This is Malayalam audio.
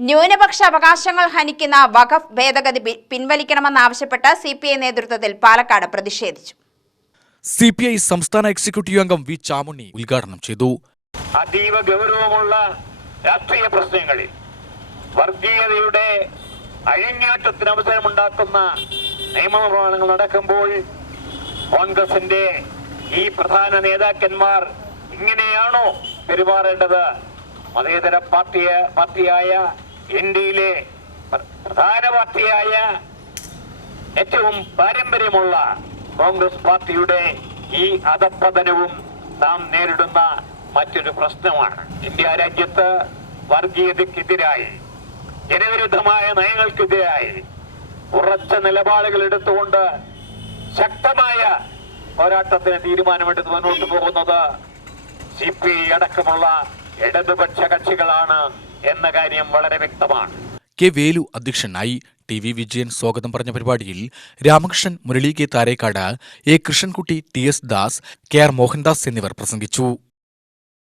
ന്യൂനപക്ഷ അവകാശങ്ങൾ ഹനിക്കുന്ന വഖഫ് ഭേദഗതി പിൻവലിക്കണമെന്നാവശ്യപ്പെട്ട് സിപിഐ നേതൃത്വത്തിൽ പാലക്കാട് പ്രതിഷേധിച്ചു. സിപിഐ സംസ്ഥാന എക്സിക്യൂട്ടീവ് അംഗം വി ചാമുണ്ണി ഉദ്ഘാടനം ചെയ്തു. അതീവ ഗൗരവമുള്ള രാഷ്ട്രീയ പ്രശ്നങ്ങളിൽ വർഗീയതയുടെ അഴിഞ്ഞാട്ടത്തിന് അവസരമുണ്ടാക്കുന്ന നിയമനിർമ്മാണങ്ങൾ നടക്കുമ്പോൾ കോൺഗ്രസിന്റെ ഈ പ്രധാന നേതാക്കന്മാർ ഇങ്ങനെയാണോ പെരുമാറേണ്ടത്? മതേതര പാർട്ടിയായ ഇന്ത്യയിലെ പ്രധാന പാർട്ടിയായ ഏറ്റവും പാരമ്പര്യമുള്ള കോൺഗ്രസ് പാർട്ടിയുടെ ഈ അധപ്പതനവും നാം നേരിടുന്ന മറ്റൊരു പ്രശ്നമാണ്. ഇന്ത്യ രാജ്യത്ത് വർഗീയതയ്ക്കെതിരായി, ജനവിരുദ്ധമായ നയങ്ങൾക്കെതിരായി ഉറച്ച നിലപാടുകൾ എടുത്തുകൊണ്ട് ശക്തമായ പോരാട്ടത്തിന് തീരുമാനമെടുത്ത് മുന്നോട്ട് പോകുന്നത് സിപിഐ അടക്കമുള്ള ഇടതുപക്ഷ കക്ഷികളാണ് എന്ന കാര്യം വളരെ വ്യക്തമാണ്. കെ വേലു അധ്യക്ഷനായി. ടി വി വിജയൻ സ്വാഗതം പറഞ്ഞ പരിപാടിയിൽ Ramakrishnan, Murali K Tharekkad, A Krishnankutty, T S Das, K R Mohandas എന്നിവർ പ്രസംഗിച്ചു.